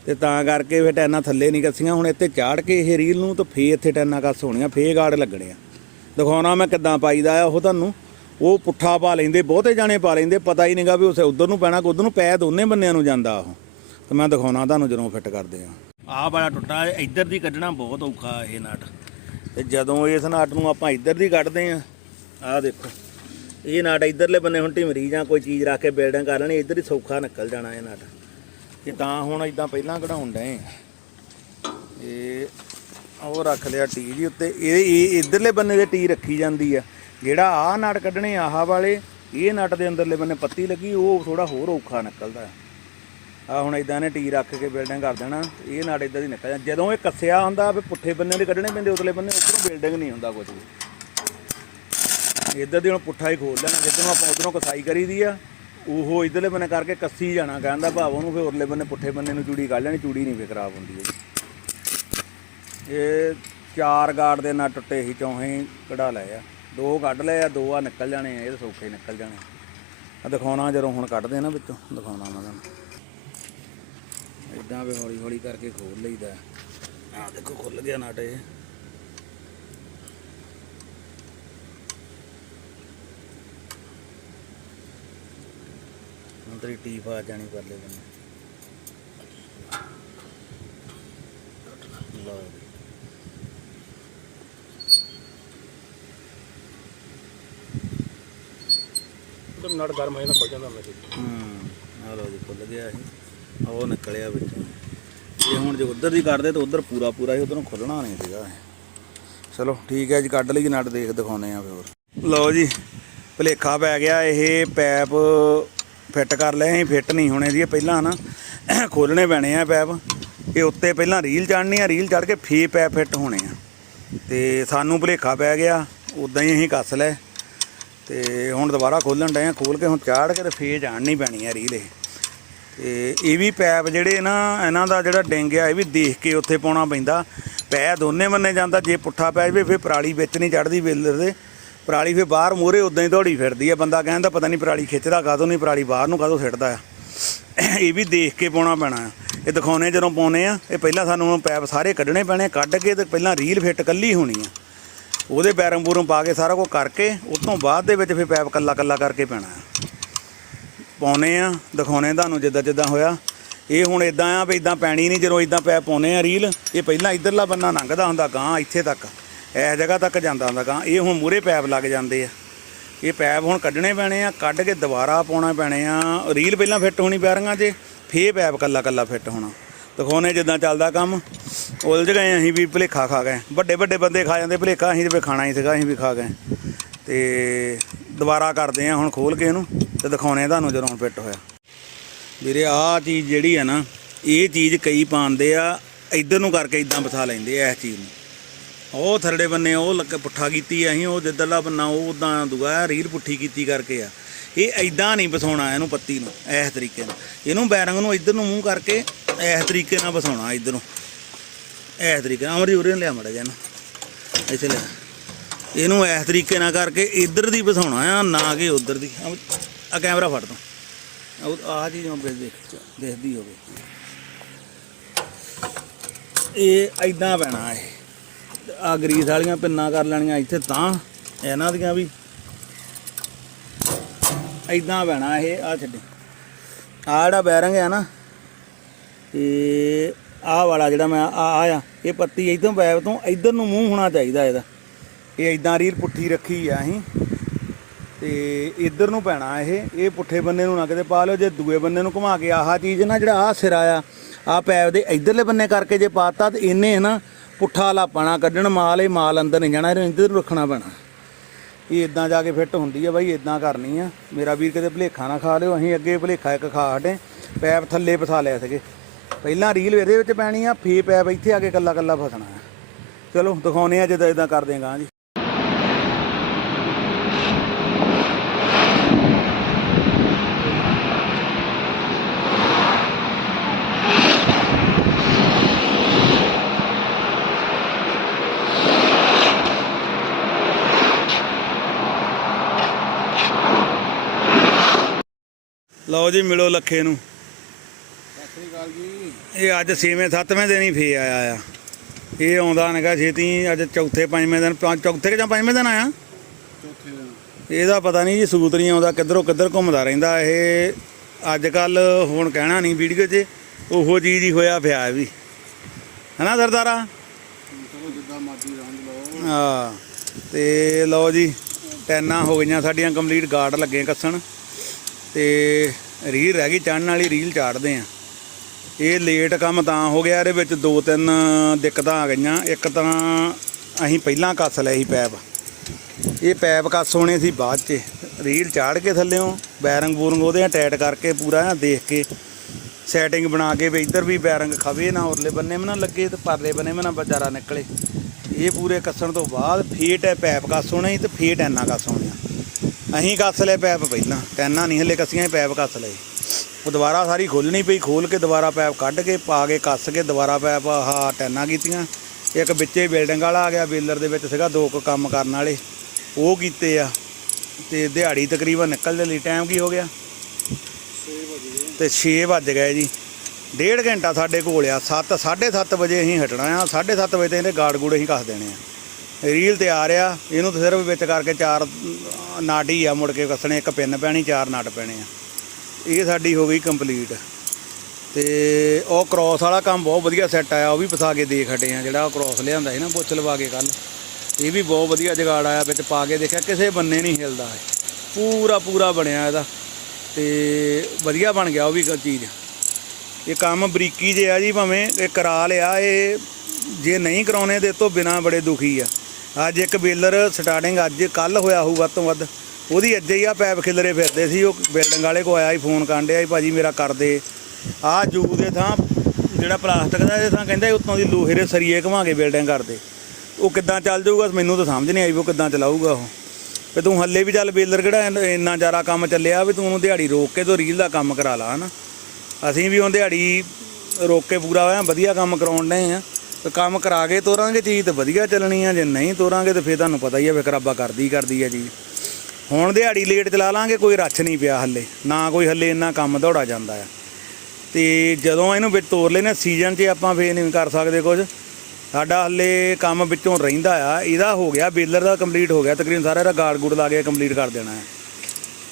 ਤੇ ਤਾਂ ਕਰਕੇ ਫੇ ਟੈਨਾਂ ਥੱਲੇ ਨਹੀਂ ਕੱਸੀਆਂ। ਹੁਣ ਇੱਥੇ ਚਾੜ ਕੇ ਇਹ ਰੀਲ ਨੂੰ ਤਾਂ ਫੇ ਇੱਥੇ ਟੈਨਾਂ ਕੱਸ ਹੋਣੀਆਂ ਫੇ ਗਾੜ ਲੱਗਣੇ ਆ। ਦਿਖਾਉਣਾ ਮੈਂ ਕਿੱਦਾਂ ਪਾਈਦਾ ਆ ਉਹ ਤੁਹਾਨੂੰ। ਉਹ ਪੁੱਠਾ ਪਾ ਲੈਂਦੇ ਬਹੁਤੇ ਜਾਣੇ ਪਾ ਲੈਂਦੇ ਪਤਾ ਹੀ ਨਹੀਂਗਾ ਵੀ ਉਸੇ ਉਧਰ ਨੂੰ ਪੈਣਾ ਕਿ ਉਧਰ ਨੂੰ ਪੈ ਦੋਨੇ ਬੰਨਿਆਂ ਨੂੰ ਜਾਂਦਾ ਉਹ। ਤੇ ਮੈਂ ਦਿਖਾਉਣਾ ਤੁਹਾਨੂੰ ਜਦੋਂ ਫਿੱਟ ਕਰਦੇ ਆ। ਆਹ ਵਾਲਾ ਟੁੱਟਾ ਇੱਧਰ ਦੀ ਕੱਢਣਾ ਬਹੁਤ ਔਖਾ ਇਹ ਨਟ। ਤੇ ਜਦੋਂ ਇਸ ਨਟ ਨੂੰ ਆਪਾਂ ਇੱਧਰ ਦੀ ਕੱਢਦੇ ਆ ਆਹ ਦੇਖੋ। ਇਹ ਨਟ ਇੱਧਰਲੇ ਬੰਨੇ ਹੁਣ ਢਿਮਰੀ ਜਾਂ ਕੋਈ ਚੀਜ਼ ਰੱਖ ਕੇ ਬਿਲਡਿੰਗ ਕਰ ਲੈਣੀ ਇੱਧਰ ਹੀ ਸੌਖਾ ਨਿਕਲ ਜਾਣਾ ਇਹ ਨਟ। ਕਿ ਤਾਂ ਹੁਣ ਇਦਾਂ ਪਹਿਲਾਂ ਕਢਾਉਣ ਡਏ ਇਹ ਉਹ ਰੱਖ ਲਿਆ ਟੀ ਜੀ ਉੱਤੇ। ਇਹ ਇਹ ਇਧਰਲੇ ਬੰਨੇ ਦੇ ਟੀ ਰੱਖੀ ਜਾਂਦੀ ਆ। ਜਿਹੜਾ ਆਹ ਨਟ ਕੱਢਣੇ ਆਹ ਵਾਲੇ, ਇਹ ਨਟ ਦੇ ਅੰਦਰਲੇ ਬੰਨੇ ਪੱਤੀ ਲੱਗੀ, ਉਹ ਥੋੜਾ ਹੋਰ ਔਖਾ ਨਿਕਲਦਾ। ਆ ਹੁਣ ਇਦਾਂ ਨੇ ਟੀ ਰੱਖ ਕੇ ਬਿਲਡਿੰਗ ਕਰ ਦੇਣਾ। ਇਹ ਨਟ ਇਦਾਂ ਦੀ ਨਿਕਲ ਜਾਂਦਾ ਜਦੋਂ ਇਹ ਕੱਸਿਆ ਹੁੰਦਾ ਫਿਰ ਪੁੱਠੇ ਬੰਨੇ ਦੇ ਕੱਢਣੇ ਪੈਂਦੇ ਉਤਲੇ ਬੰਨੇ ਉਧਰੋਂ ਬਿਲਡਿੰਗ ਨਹੀਂ ਹੁੰਦਾ ਕੁਝ ਵੀ। ਇੱਧਰ ਦੀ ਹੁਣ ਪੁੱਠਾ ਹੀ ਖੋਲ ਲੈਣਾ। ਜਿੱਧਰੋਂ ਆਪਾਂ ਉਧਰੋਂ ਕਸਾਈ ਕਰੀਦੀ ਆ ਉਹ ਇਧਰਲੇ ਬੰਨੇ ਕਰਕੇ ਕੱਸੀ ਜਾਣਾ ਕਹਿੰਦਾ ਭਾਵ ਉਹਨੂੰ ਫਿਰ ਉਰਲੇ ਬੰਨੇ ਪੁੱਠੇ ਬੰਨੇ ਨੂੰ ਚੂੜੀ ਕੱਢ ਲੈਣੀ, ਚੂੜੀ ਨਹੀਂ ਫਿਰ ਖਰਾਬ ਹੁੰਦੀ ਇਹ ਚਾਰ ਗਾਰਡ ਦੇ ਨਾਲ ਟੁੱਟੇ ਸੀ ਚੌਵੇਂ ਕਢਾ ਲਏ ਆ। ਦੋ ਕੱਢ ਲਏ ਆ, ਦੋ ਆ ਨਿਕਲ ਜਾਣੇ ਆ, ਇਹ ਤਾਂ ਸੌਖੇ ਨਿਕਲ ਜਾਣੇ ਆ। ਦਿਖਾਉਣਾ ਜਦੋਂ ਹੁਣ ਕੱਢਦੇ ਆ ਨਾ ਵਿੱਚੋਂ, ਦਿਖਾਉਣਾ ਮੈਂ ਤੁਹਾਨੂੰ ਇਦਾਂ ਵੀ ਹੌਲੀ ਹੌਲੀ ਕਰਕੇ ਖੋਲ ਲਈਦਾ। ਆ ਦੇਖੋ ਖੁੱਲ ਗਿਆ ਨਟ ਇਹ। ਤੇਰੀ ਟੀਪ ਆ ਜਾਣੀ ਪਰਲੇ ਬੰਨੇ ਲਓ ਜੀ। ਤੇ ਨਟ ਗਰਮ ਹੋ ਜਾਂਦਾ ਖੁੱਲ ਜਾਂਦਾ ਮੇਰੇ ਹੂੰ ਆ ਲਓ ਜੀ ਖੁੱਲ ਗਿਆ ਇਹ ਉਹ ਨਿਕਲਿਆ ਵਿੱਚੋਂ। ਇਹ ਹੁਣ ਜੇ ਉਧਰ ਦੀ ਕੱਢਦੇ ਤਾਂ ਉਧਰ ਪੂਰਾ ਪੂਰਾ ਹੀ ਉਧਰੋਂ ਖੁੱਲਣਾ ਨਹੀਂ ਸੀਗਾ। ਚਲੋ ਠੀਕ ਹੈ ਜੀ ਕੱਢ ਲਈ ਨਟ ਦੇਖ ਦਿਖਾਉਨੇ ਆ ਫਿਰ। ਲਓ ਜੀ ਭਲੇਖਾ ਪੈ ਗਿਆ ਇਹ ਪੈਪ ਫਿੱਟ ਕਰ ਲਏ, ਅਸੀਂ ਫਿੱਟ ਨਹੀਂ ਹੋਣੇ ਜੀ, ਇਹ ਪਹਿਲਾਂ ਨਾ ਖੋਲਣੇ ਪੈਣੇ ਆ ਪੈਪ। ਇਹ ਉੱਤੇ ਪਹਿਲਾਂ ਰੀਲ ਚੜਨੀ ਆ, ਰੀਲ ਚੜ ਕੇ ਫੇ ਪੈਪ ਫਿੱਟ ਹੋਣੇ ਆ। ਤੇ ਸਾਨੂੰ ਭੁਲੇਖਾ ਪੈ ਗਿਆ ਉਦਾਂ ਹੀ ਅਸੀਂ ਕੱਸ ਲਏ। ਤੇ ਹੁਣ ਦੁਬਾਰਾ ਖੋਲਣ ਡਏ ਆ, ਖੋਲ ਕੇ ਹੁਣ ਚਾੜ ਕੇ ਤੇ ਫੇ ਜਾਣਨੀ ਪੈਣੀ ਆ ਰੀਲ ਇਹ। ਤੇ ਇਹ ਵੀ ਪੈਪ ਜਿਹੜੇ ਨਾ, ਇਹਨਾਂ ਦਾ ਜਿਹੜਾ ਡਿੰਗ ਆ, ਇਹ ਵੀ ਦੇਖ ਕੇ ਉੱਥੇ ਪਾਉਣਾ ਪੈਂਦਾ। ਪੈ ਦੋਨੇ ਬੰਨੇ ਜਾਂਦਾ, ਜੇ ਪੁੱਠਾ ਪੈ ਜਾਵੇ, ਫਿਰ ਪਰਾਲੀ ਵਿੱਚ ਨਹੀਂ ਚੜਦੀ ਵੇਲਰ ਦੇ। ਪਰਾਲੀ ਫਿਰ ਬਾਹਰ ਮੂਹਰੇ ਉਦਾਂ ਹੀ ਦੌੜੀ ਫਿਰਦੀ ਆ। ਬੰਦਾ ਕਹਿੰਦਾ ਪਤਾ ਨਹੀਂ ਪਰਾਲੀ ਖਿੱਚਦਾ ਕਾਹਤੋਂ, ਨਹੀਂ ਪਰਾਲੀ ਬਾਹਰ ਨੂੰ ਕਾਹਤੋਂ ਸਿੱਟਦਾ ਆ। ਇਹ ਵੀ ਦੇਖ ਕੇ ਪਾਉਣਾ ਪੈਣਾ ਆ। ਇਹ ਦਿਖਾਉਣੇ ਜਦੋਂ ਪਾਉਨੇ ਆ, ਇਹ ਪਹਿਲਾਂ ਸਾਨੂੰ ਪੈਪ ਸਾਰੇ ਕੱਢਣੇ ਪੈਣੇ ਕੱਢ ਕੇ ਤੇ ਪਹਿਲਾਂ ਰੀਲ ਫਿੱਟ ਕੱਲੀ ਹੋਣੀ ਆ। ਉਹਦੇ ਬੈਰਮ ਬੂਰਮ ਪਾ ਕੇ ਸਾਰਾ ਕੁਝ ਕਰਕੇ, ਉਸ ਤੋਂ ਬਾਅਦ ਦੇ ਵਿੱਚ ਫਿਰ ਪੈਪ ਕੱਲਾ ਕੱਲਾ ਕਰਕੇ ਪੈਣਾ ਆ। ਪਾਉਨੇ ਆ, ਦਿਖਾਉਣੇ ਤੁਹਾਨੂੰ ਜਿੱਦਾਂ ਜਿੱਦਾਂ ਹੋਇਆ। ਇਹ ਹੁਣ ਇਦਾਂ ਆ ਵੀ ਇਦਾਂ ਪੈਣੀ ਨਹੀਂ, ਜਦੋਂ ਇਦਾਂ ਪੈਪ ਪਾਉਨੇ ਆ ਰੀਲ, ਇਹ ਪਹਿਲਾਂ ਇਧਰਲਾ ਬੰਨਾ ਲੰਘਦਾ ਹੁੰਦਾ ਗਾਂ ਇੱਥੇ ਤੱਕ। ਇਸ ਜਗ੍ਹਾ ਤੱਕ ਜਾਂਦਾ ਹੁੰਦਾ ਗਾਂ। ਇਹ ਹੁਣ ਮੂਰੇ ਪੈਪ ਲੱਗ ਜਾਂਦੇ ਆ। ਇਹ ਪੈਪ ਹੁਣ ਕੱਢਣੇ ਪੈਣੇ ਆ, ਕੱਢ ਕੇ ਦੁਬਾਰਾ ਪਾਉਣਾ ਪੈਣੇ ਆ। ਰੀਲ ਪਹਿਲਾਂ ਫਿੱਟ ਹੋਣੀ ਪੈਰੀਆਂ 'ਚ ਫੇਰ ਪੈਪ ਕੱਲਾ ਕੱਲਾ ਫਿੱਟ ਹੋਣਾ। ਦਿਖਾਉਣੇ ਜਿੱਦਾਂ ਚੱਲਦਾ ਕੰਮ। ਉਲਝ ਗਏ ਅਸੀਂ ਵੀ ਭਲੇਖਾ ਖਾ ਗਏ। ਵੱਡੇ ਵੱਡੇ ਬੰਦੇ ਖਾ ਜਾਂਦੇ, ਭਲੇਖਾ ਅਸੀਂ ਤੇ ਖਾਣਾ ਹੀ ਸੀਗਾ, ਅਸੀਂ ਵੀ ਖਾ ਗਏ। ਤੇ ਦੁਬਾਰਾ ਕਰਦੇ ਆ ਹੁਣ ਖੋਲ ਕੇ ਇਹਨੂੰ, ਤੇ ਦਿਖਾਉਣੇ ਤੁਹਾਨੂੰ ਜਦੋਂ ਹੁਣ ਫਿੱਟ ਹੋਇਆ। ਵੀਰੇ, ਆਹ ਚੀਜ਼ ਜਿਹੜੀ ਆ ਨਾ, ਇਹ ਚੀਜ਼ ਕਈ ਪਾਉਂਦੇ ਆ, ਇਧਰ ਨੂੰ ਕਰਕੇ ਇਦਾਂ ਬਸਾ ਲੈਂਦੇ ਆ, ਇਸ ਚੀਜ਼ ਨੂੰ। ਉਹ ਥਰੜੇ ਬੰਨੇ ਉਹ ਲੱਗ ਪੁੱਠਾ ਕੀਤੀ ਅਸੀਂ, ਉਹ ਜਿੱਦਰਲਾ ਬੰਨਾ, ਉਹ ਉਦਾਂ ਦੁਗਾ ਰੀਲ ਪੁੱਠੀ ਕੀਤੀ ਕਰਕੇ ਆ। ਇਹ ਐਦਾਂ ਨਹੀਂ ਬਸਾਉਣਾ ਇਹਨੂੰ ਪੱਤੀ ਨੂੰ, ਇਸ ਤਰੀਕੇ ਨਾਲ। ਇਹਨੂੰ ਬੈਰੰਗ ਨੂੰ ਇੱਧਰ ਨੂੰ ਮੂੰਹ ਕਰਕੇ ਇਸ ਤਰੀਕੇ ਨਾਲ ਬਸਾਉਣਾ ਇੱਧਰ ਨੂੰ। ਇਸ ਤਰੀਕੇ ਨਾਲ ਅਮਰੀ ਉਰੇ ਲਿਆ ਮੜਾ ਜਾ ਇਹਨੂੰ। ਇੱਥੇ ਲਿਆ। ਇਹਨੂੰ ਇਸ ਤਰੀਕੇ ਨਾਲ ਕਰਕੇ ਇੱਧਰ ਦੀ ਬਸਾਉਣਾ ਆ, ਨਾ ਕਿ ਉੱਧਰ ਦੀ। ਆ ਕੈਮਰਾ ਫੜ ਦੋ ਆਹ ਚੀਜ਼ ਮੈਂ ਦੇਖ, ਦੇਖਦੀ ਹੋਵੇ। ਇਹ ਐਦਾਂ ਪੈਣਾ ਇਹ। ਆ ਗਰੀਸ ਵਾਲੀਆਂ ਪਿੰਨਾਂ ਕਰ ਲੈਣੀਆਂ ਇੱਥੇ ਤਾਂ, ਇਹਨਾਂ ਦੀਆਂ ਵੀ। ਐਦਾਂ ਪੈਣਾ ਇਹ ਆ ਛੱਡੀ। ਆ ਜਿਹੜਾ ਬੈਰੰਗ ਆ ਨਾ, ਤੇ ਆਹ ਵਾਲਾ ਜਿਹੜਾ ਮੈਂ ਆ ਆ, ਇਹ ਪੱਤੀ ਇਧਰੋਂ ਪੈਪ ਤੋਂ ਇਧਰ ਨੂੰ ਮੂੰਹ ਹੋਣਾ ਚਾਹੀਦਾ ਇਹਦਾ। ਇਹ ਐਦਾਂ ਰੀਲ ਪੁੱਠੀ ਰੱਖੀ ਆ ਅਸੀਂ, ਤੇ ਇਧਰ ਨੂੰ ਪੈਣਾ ਇਹ ਇਹ ਪੁੱਠੇ ਬੰਨੇ ਨੂੰ ਨਾ ਕਿਤੇ ਪਾ ਲਿਓ, ਜੇ ਦੂਏ ਬੰਨੇ ਨੂੰ ਘੁਮਾ ਕੇ ਆਹ ਚੀਜ਼ ਨਾ, ਜਿਹੜਾ ਆਹ ਸਿਰਾ ਆ ਆ ਪੈਪ ਦੇ ਇਧਰਲੇ ਬੰਨੇ ਕਰਕੇ ਜੇ ਪਾਤਾ ਤੇ ਇਹਨੇ ਨਾ ਪੁੱਠਾ ਲਾਪਣਾ ਕੱਢਣ ਮਾਲ ਇਹ ਮਾਲ ਅੰਦਰ ਨਹੀਂ ਜਾਣਾ, ਇਹਨੂੰ ਇੱਧਰ ਰੱਖਣਾ ਪੈਣਾ। ਇਹ ਇਦਾਂ ਜਾ ਕੇ ਫਿੱਟ ਹੁੰਦੀ ਆ ਬਾਈ ਇਦਾਂ ਕਰਨੀ ਆ। ਮੇਰਾ ਵੀਰ ਕਿਤੇ ਭਲੇਖਾ ਨਾ ਖਾ ਲਿਓ, ਅਸੀਂ ਅੱਗੇ ਭਲੇਖਾ ਇੱਕ ਖਾ ਹਟੇ, ਪੈਪ ਥੱਲੇ ਫਸਾ ਲਿਆ ਸੀਗੇ। ਪਹਿਲਾਂ ਰੀਲ ਇਹਦੇ ਵਿੱਚ ਪੈਣੀ ਆ ਫੇ ਪੈਪ ਇੱਥੇ ਆ ਕੇ ਕੱਲਾ ਕੱਲਾ ਫਸਣਾ। ਚਲੋ ਦਿਖਾਉਨੇ ਆ ਜਿੱਦਾਂ ਇਦਾਂ ਕਰਦੇ ਆਂ ਜੀ। ਲਓ ਜੀ ਮਿਲੋ ਲੱਖੇ ਨੂੰ। ਸਤਿ ਸ੍ਰੀ ਅਕਾਲ ਜੀ। ਇਹ ਅੱਜ 6ਵੇਂ 7ਵੇਂ ਦਿਨ ਹੀ ਫੇ ਆਇਆ ਆ। ਇਹ ਆਉਂਦਾ ਨੇਗਾ ਛੇਤੀ ਅੱਜ ਚੌਥੇ ਪੰਜਵੇਂ ਦਿਨ ਪੰਜ- ਚੌਥੇ ਕਿ ਜਾਂ ਪੰਜਵੇਂ ਦਿਨ ਆਇਆ? ਇਹਦਾ ਪਤਾ ਨਹੀਂ ਜੀ ਸਬੂਤ ਨਹੀਂ ਆਉਂਦਾ ਕਿੱਧਰੋਂ ਕਿੱਧਰ ਘੁੰਮਦਾ ਰਹਿੰਦਾ। ਇਹ ਅੱਜ ਕੱਲ ਹੁਣ ਕਹਿਣਾ ਨਹੀਂ ਵੀਡੀਓ 'ਚ ਉਹੋ ਚੀਜ਼ ਹੀ ਹੋਇਆ ਪਿਆ ਵੀ। ਹਨਾ ਸਰਦਾਰਾ? ਚਲੋ ਜਿੱਦਾਂ ਮਰਜ਼ੀ ਰੰਗ ਲਓ। ਤੇ ਲਓ ਜੀ ਟੈਨਾਂ ਹੋ ਗਈਆਂ ਸਾਡੀਆਂ ਕੰਪਲੀਟ ਗਾਰਡ ਲੱਗੇ ਕੱਸਣ। ਤੇ ਰੀਲ ਰਹਿ ਗਈ ਚੜਨ ਵਾਲੀ ਰੀਲ ਚਾੜਦੇ ਆ। ਇਹ ਲੇਟ ਕੰਮ ਤਾਂ ਹੋ ਗਿਆ, ਇਹਦੇ ਵਿੱਚ ਦੋ ਤਿੰਨ ਦਿੱਕਤਾਂ ਆ ਗਈਆਂ। ਇੱਕ ਤਾਂ ਅਸੀਂ ਪਹਿਲਾਂ ਕੱਸ ਲਿਆ ਸੀ ਪੈਪ। ਇਹ ਪੈਪ ਕੱਸ ਹੋਣੇ ਸੀ ਬਾਅਦ 'ਚ। ਰੀਲ ਚਾੜ ਕੇ ਥੱਲਿਓਂ, ਬੈਰੰਗ ਬੂਰੰਗ ਉਹਦੇ ਟਾਈਟ ਕਰਕੇ ਪੂਰਾ ਐਂ ਦੇਖ ਕੇ। ਸੈਟਿੰਗ ਬਣਾ ਕੇ ਵੀ ਇੱਧਰ ਵੀ ਬੈਰੰਗ ਖਵੇ, ਨਾ ਉਰਲੇ ਬੰਨੇ ਵੀ ਨਾ ਲੱਗੇ, ਤੇ ਪਰਲੇ ਬੰਨੇ ਵੀ ਨਾ ਬਜ਼ਾਰਾ ਨਿਕਲੇ। ਇਹ ਪੂਰੇ ਕੱਸਣ ਤੋਂ ਬਾਅਦ ਫੇਟ ਹੈ ਪੈਪ ਕੱਸ ਹੋਣੇ ਸੀ ਤੇ ਫੇਟ ਐਨਾ ਕੱਸ ਹੋਣੇ। ਅਸੀਂ ਕੱਸ ਲਏ ਪੈਪ ਪਹਿਲਾਂ ਟੈਨਾਂ ਨਹੀਂ ਹਲੇ ਕੱਸੀਆਂ ਸੀ, ਪੈਪ ਕੱਸ ਲਏ। ਉਹ ਦੁਬਾਰਾ ਸਾਰੀ ਖੋਲਣੀ ਪਈ ਖੋਲ ਕੇ ਦੁਬਾਰਾ ਪੈਪ ਕੱਢ ਕੇ ਪਾ ਕੇ ਕੱਸ ਕੇ ਦੁਬਾਰਾ ਪੈਪ ਆਹ ਟੈਨਾਂ ਕੀਤੀਆਂ। ਇੱਕ ਵਿੱਚੇ ਬਿਲਡਿੰਗ ਵਾਲਾ ਆ ਗਿਆ ਬੇਲਰ ਦੇ ਵਿੱਚ ਸੀਗਾ ਦੋ ਕੁ ਕੰਮ ਕਰਨ ਵਾਲੇ। ਉਹ ਕੀਤੇ ਆ ਤੇ ਦਿਹਾੜੀ ਤਕਰੀਬਨ ਨਿਕਲਦੇ ਲਈ ਟਾਈਮ ਕੀ ਹੋ ਗਿਆ? 6 ਵਜੇ ਤੇ 6 ਵੱਜ ਗਏ ਜੀ। ਡੇਢ ਘੰਟਾ ਸਾਡੇ ਕੋਲ ਆ 7 7:30 ਵਜੇ ਅਸੀਂ ਹਟਣਾ ਆ 7:30 ਵਜੇ ਤੇ ਇਹਦੇ ਗਾਰਡ ਗੂੜ ਅਸੀਂ ਕੱਸ ਦੇਣੇ ਆ। ਰੀਲ 'ਤੇ ਆ ਰਿਹਾ, ਇਹਨੂੰ ਤਾਂ ਸਿਰਫ ਵਿੱਚ ਕਰਕੇ ਚਾਰ ਨਾਟ ਹੀ ਆ ਮੁੜ ਕੇ ਕੱਸਣੇ, ਇੱਕ ਪਿੰਨ ਪੈਣੀ, ਚਾਰ ਨਾਟ ਪੈਣੇ ਆ। ਇਹ ਸਾਡੀ ਹੋ ਗਈ ਕੰਪਲੀਟ ਤੇ ਉਹ ਕ੍ਰਾਸ ਵਾਲਾ ਕੰਮ ਬਹੁਤ ਵਧੀਆ ਸੈੱਟ ਆਇਆ, ਉਹ ਵੀ ਫਸਾ ਕੇ ਦੇਖ ਹਟੇ ਆ, ਜਿਹੜਾ ਉਹ ਕ੍ਰਾਸ ਲਿਆਂਦਾ ਸੀ ਨਾ, ਪੁੱਛ ਲਵਾ ਕੇ ਕੱਲ ਇਹ ਵੀ ਬਹੁਤ ਵਧੀਆ ਜਗਾੜ ਆਇਆ, ਵਿੱਚ ਪਾ ਕੇ ਦੇਖਿਆ, ਕਿਸੇ ਬੰਨੇ ਨਹੀਂ ਹਿਲਦਾ ਪੂਰਾ ਪੂਰਾ ਬਣਿਆ ਇਹਦਾ। ਤੇ ਵਧੀਆ ਬਣ ਗਿਆ ਉਹ ਵੀ ਚੀਜ਼। ਇਹ ਕੰਮ ਬਰੀਕੀ ਜੇ ਆ ਜੀ ਭਾਵੇਂ, ਇਹ ਕਰਾ ਲਿਆ, ਇਹ ਜੇ ਨਹੀਂ ਕਰਾਉਣੇ, ਤੇ ਇਹ ਤੋਂ ਬਿਨਾ ਬੜੇ ਦੁਖੀ ਆ। ਅੱਜ ਇੱਕ ਬੇਲਰ ਸਟਾਰਟਿੰਗ ਅੱਜ ਕੱਲ ਹੋਇਆ ਹੋਊ ਵੱਧ ਤੋਂ ਵੱਧ। ਉਹਦੀ ਅੱਜ ਹੀ ਆ, ਪੈਪ ਖਿਲਰੇ ਫਿਰਦੇ ਸੀ, ਉਹ ਬਿਲਡਿੰਗ ਵਾਲੇ ਕੋ ਆਇਆ ਸੀ ਫੋਨ ਕਰਨ ਡਿਆ ਸੀ, ਭਾਜੀ ਮੇਰਾ ਕਰ ਦੇ। ਆਹ ਜੂ ਦੇ ਥਾਂ, ਜਿਹੜਾ ਪਲਾਸਟਿਕ ਦਾ ਇਹਦੇ ਥਾਂ ਕਹਿੰਦੇ ਉੱਤੋਂ ਦੀ ਲੋਹੇ ਦੇ ਸਰੀਏ ਘੁਮਾ ਕੇ ਬਿਲਡਿੰਗ ਕਰਦੇ ਉਹ ਕਿੱਦਾਂ ਚੱਲ ਜਾਊਗਾ, ਮੈਨੂੰ ਤਾਂ ਸਮਝ ਨਹੀਂ ਆਈ ਵੀ ਉਹ ਕਿੱਦਾਂ ਚਲਾਊਗਾ ਉਹ। ਤੇ ਤੂੰ ਹੱਲੇ ਵੀ ਚੱਲ ਬੇਲਰ ਕਿਹੜਾ ਇੰਨਾ ਜ਼ਿਆਦਾ ਕੰਮ ਚੱਲਿਆ ਵੀ ਤੂੰ ਉਹਨੂੰ ਦਿਹਾੜੀ ਰੋਕ ਕੇ ਤੂੰ ਰੀਲ ਦਾ ਕੰਮ ਕਰਾ ਲਾ, ਹਨਾ। ਅਸੀਂ ਵੀ ਉਹ ਦਿਹਾੜੀ ਰੋਕ ਕੇ ਪੂਰਾ ਹੋਇਆ, ਵਧੀਆ ਕੰਮ ਕਰਾਉਣ ਡਏ ਆ। ਤੇ ਕੰਮ ਕਰਾ ਕੇ ਤੋਰਾਂਗੇ, ਚੀਜ਼ ਤੇ ਵਧੀਆ ਚੱਲਣੀ ਆ, ਜੇ ਨਹੀਂ ਤੋਰਾਂਗੇ ਤੇ ਫਿਰ ਤੁਹਾਨੂੰ ਪਤਾ ਹੀ ਆ ਫਿਰ ਖਰਾਬਾ ਕਰਦੀ ਕਰਦੀ ਆ ਜੀ। ਹੁਣ ਦਿਹਾੜੀ ਲੇਟ ਚਲਾ ਲਾਂਗੇ, ਕੋਈ ਰੱਛ ਨਹੀਂ ਪਿਆ ਹੱਲੇ, ਨਾ ਕੋਈ ਹੱਲੇ ਇੰਨਾ ਕੰਮ ਦੌੜਾ ਜਾਂਦਾ ਆ। ਤੇ ਜਦੋਂ ਇਹਨੂੰ ਵਿੱਚ ਤੋਰ ਲੈਨੇ ਸੀਜ਼ਨ 'ਚ ਆਪਾਂ ਫੇਰ ਨਹੀਂ ਕਰ ਸਕਦੇ ਕੁਝ। ਸਾਡਾ ਹੱਲੇ ਕੰਮ ਵਿੱਚੋਂ ਰਹਿੰਦਾ ਆ, ਇਹਦਾ ਹੋ ਗਿਆ, ਬੇਲਰ ਦਾ ਕੰਪਲੀਟ ਹੋ ਗਿਆ, ਤਕਰੀਬਨ ਸਾਰਾ ਇਹਦਾ ਗਾਰਡ ਗੁੜ ਲਾ ਕੇ ਕੰਪਲੀਟ ਕਰ ਦੇਣਾ ਹੈ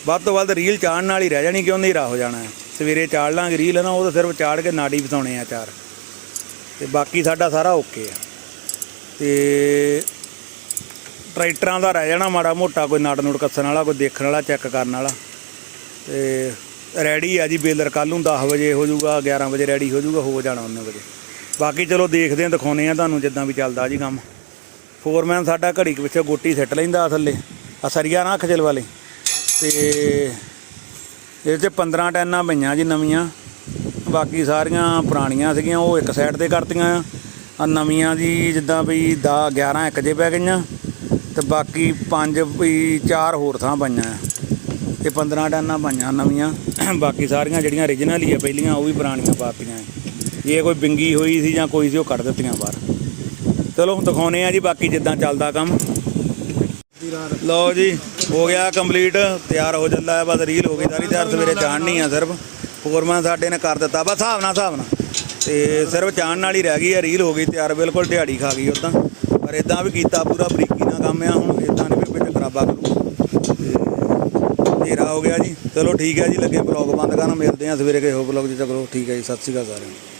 ਵੱਧ ਤੋਂ ਵੱਧ ਰੀਲ ਚਾੜਨ ਨਾਲ ਹੀ ਰਹਿ ਜਾਣੀ ਕਿਉਂ ਹਨੇਰਾ ਹੋ ਜਾਣਾ ਸਵੇਰੇ ਚਾੜ ਲਾਂਗੇ ਰੀਲ ਨਾ, ਉਹ ਤਾਂ ਸਿਰਫ ਚਾੜ ਕੇ ਨਾੜੀ ਫਸਾਉਣੇ ਆ ਚਾਰ। ਤੇ ਬਾਕੀ ਸਾਡਾ ਸਾਰਾ ਓਕੇ ਆ। ਤੇ ਟਰੈਕਟਰਾਂ ਦਾ ਰਹਿ ਜਾਣਾ ਮਾੜਾ ਮੋਟਾ, ਕੋਈ ਨਟ ਨੂਟ ਕੱਸਣ ਵਾਲਾ, ਕੋਈ ਦੇਖਣ ਵਾਲਾ, ਚੈੱਕ ਕਰਨ ਵਾਲਾ। ਤੇ ਰੈਡੀ ਆ ਜੀ ਬੇਲਰ ਕੱਲ ਨੂੰ 10 ਵਜੇ ਹੋ ਜਾਊਗਾ 11 ਵਜੇ ਰੈਡੀ ਹੋ ਜਾਊਗਾ, ਹੋ ਜਾਣਾ ਉਹਨੇ ਵਜੇ। ਬਾਕੀ ਚਲੋ ਦੇਖਦੇ ਆਂ ਦਿਖਾਉਨੇ ਆ ਤੁਹਾਨੂੰ ਜਿੱਦਾਂ ਵੀ ਚੱਲਦਾ ਜੀ ਕੰਮ। ਫੋਰਮੈਨ ਸਾਡਾ ਘੜੀ ਕੁ ਗੋਟੀ ਸਿੱਟ ਲੈਂਦਾ ਥੱਲੇ ਆ ਸਰੀਆ ਨਾ ਖਜਲ ਵਾਲੇ। ਤੇ ਇਹ 'ਚ 15 ਟੈਨਾਂ ਪਈਆਂ ਜੀ ਨਵੀਆਂ। ਬਾਕੀ ਸਾਰੀਆਂ ਪੁਰਾਣੀਆਂ ਸੀਗੀਆਂ, ਉਹ ਇੱਕ ਸਾਈਡ ਤੇ ਕਰਤੀਆਂ ਆ। ਆ ਨਵੀਆਂ ਜੀ, ਜਿੱਦਾਂ ਵੀ 10 11 ਇੱਕ ਜੇ ਪੈ ਗਈਆਂ, ਤੇ ਬਾਕੀ ਪੰਜ ਵੀ ਚਾਰ ਹੋਰ ਥਾਂ ਪਾਈਆਂ ਆ। ਤੇ 15 ਟੈਨਾਂ ਪਾਈਆਂ ਨਵੀਆਂ। ਬਾਕੀ ਸਾਰੀਆਂ ਜਿਹੜੀਆਂ origignal ਹੀ ਆ, ਪਹਿਲੀਆਂ ਉਹ ਵੀ ਪੁਰਾਣੀਆਂ ਪਾਤੀਆਂ ਜੇ ਕੋਈ ਬਿੰਗੀ ਹੋਈ ਸੀ ਜਾਂ ਕੋਈ ਸੀ, ਉਹ ਕੱਢ ਦਿੱਤੀਆਂ ਬਾਹਰ। ਚਲੋ ਦਿਖਾਉਨੇ ਆ ਜੀ ਬਾਕੀ ਜਿੱਦਾਂ ਚੱਲਦਾ ਕੰਮ। ਲਓ ਜੀ, ਹੋ ਗਿਆ ਕੰਪਲੀਟ ਤਿਆਰ ਹੋ ਜਾਂਦਾ ਹੈ, ਬਸ ਰੀਲ ਹੋ ਗਈ ਸਾਰੀ, ਤਿਆਰ ਸਵੇਰੇ ਚਾੜਨੀ ਆ ਸਿਰਫ। ਫੋਰਮੈਨ ਸਾਡੇ ਨੇ ਕਰ ਦਿੱਤਾ, ਬਸ ਹਿਸਾਬ ਨਾਲ ਹਿਸਾਬ ਨਾਲ। ਤੇ ਸਿਰਫ ਚਾੜਨ ਨਾਲ ਹੀ ਰਹਿ ਗਈ ਆ ਰੀਲ ਹੋ ਗਈ ਤਿਆਰ, ਬਿਲਕੁਲ ਦਿਹਾੜੀ ਖਾ ਗਈ ਉਦਾਂ। ਪਰ ਇਦਾਂ ਵੀ ਕੀਤਾ ਪੂਰਾ ਬਰੀਕੀ ਨਾਲ ਕੰਮ ਆ, ਹੁਣ ਇਦਾਂ ਨਹੀਂ ਵੀ ਵਿੱਚ ਖਰਾਬਾ ਕਰੂ। ਹਨੇਰਾ ਹੋ ਗਿਆ ਜੀ। ਚਲੋ ਠੀਕ ਹੈ ਜੀ, ਲੱਗੇ ਬਲੌਗ ਬੰਦ ਕਰਨ, ਮਿਲਦੇ ਆ ਸਵੇਰੇ ਕਿਸੇ ਹੋਰ ਬਲੌਗ 'ਚ। ਚਲੋ ਠੀਕ ਹੈ ਜੀ, ਸਤਿ ਸ਼੍ਰੀ ਅਕਾਲ ਸਾਰਿਆਂ ਨੂੰ।